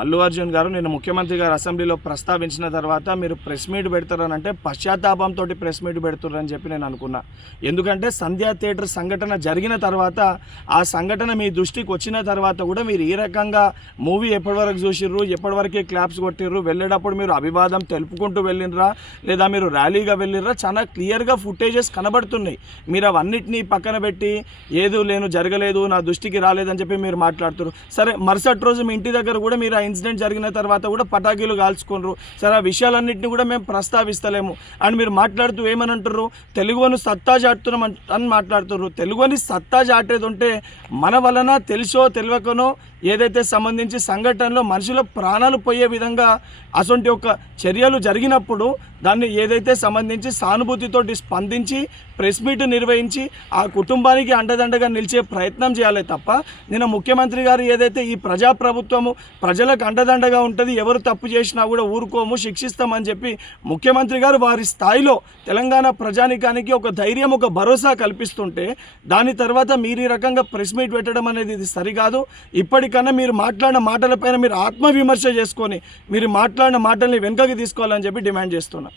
అల్లు అర్జున్ గారు నిన్న ముఖ్యమంత్రి గారు అసెంబ్లీలో ప్రస్తావించిన తర్వాత మీరు ప్రెస్ మీట్ పెడతారని అంటే పశ్చాత్తాపంతో ప్రెస్ మీట్ పెడుతున్నారని చెప్పి నేను అనుకున్నా. ఎందుకంటే సంధ్యా థియేటర్ సంఘటన జరిగిన తర్వాత ఆ సంఘటన మీ దృష్టికి వచ్చిన తర్వాత కూడా మీరు ఈ రకంగా మూవీ ఎప్పటివరకు చూసిర్రు, ఎప్పటివరకే క్లాప్స్ కొట్టిర్రు, వెళ్ళేటప్పుడు మీరు అభివాదం తెలుపుకుంటూ వెళ్ళినరా లేదా మీరు ర్యాలీగా వెళ్ళినరా, చాలా క్లియర్గా ఫుటేజెస్ కనబడుతున్నాయి. మీరు అవన్నిటినీ పక్కన పెట్టి ఏదో జరగలేదు, నా దృష్టికి రాలేదని చెప్పి మీరు మాట్లాడుతున్నారు. సరే, మరుసటి రోజు మీ ఇంటి దగ్గర కూడా మీరు ఇన్సిడెంట్ జరిగిన తర్వాత కూడా పటాకీలు కాల్చుకున్నారు. సరే, ఆ విషయాలన్నింటినీ కూడా మేము ప్రస్తావిస్తలేము అని మీరు మాట్లాడుతూ ఏమని అంటారు, తెలుగుని సత్తా చాటుతున్నాం అని మాట్లాడుతున్నారు. తెలుగుని సత్తా చాటేది ఉంటే మన వలన తెలుసో తెలియకనో ఏదైతే సంబంధించి సంఘటనలో మనుషుల ప్రాణాలు పోయే విధంగా అటువంటి ఒక చర్యలు జరిగినప్పుడు దాన్ని ఏదైతే సంబంధించి సానుభూతితోటి స్పందించి ప్రెస్ మీట్ నిర్వహించి ఆ కుటుంబానికి అండదండగా నిలిచే ప్రయత్నం చేయాలి తప్ప నిన్న ముఖ్యమంత్రి గారు ఏదైతే ఈ ప్రజాప్రభుత్వము ప్రజలకు అండదండగా ఉంటుంది, ఎవరు తప్పు చేసినా కూడా ఊరుకోము, శిక్షిస్తామని చెప్పి ముఖ్యమంత్రి గారు వారి స్థాయిలో తెలంగాణ ప్రజానికానికి ఒక ధైర్యం, ఒక భరోసా కల్పిస్తుంటే దాని తర్వాత మీరు ఈ రకంగా ప్రెస్ మీట్ పెట్టడం అనేది ఇది సరికాదు. ఇప్పటికన్నా మీరు మాట్లాడిన మాటలపైన మీరు ఆత్మవిమర్శ చేసుకొని మీరు మాట్లాడిన మాటల్ని వెనుకకి తీసుకోవాలని చెప్పి డిమాండ్ చేస్తున్నా.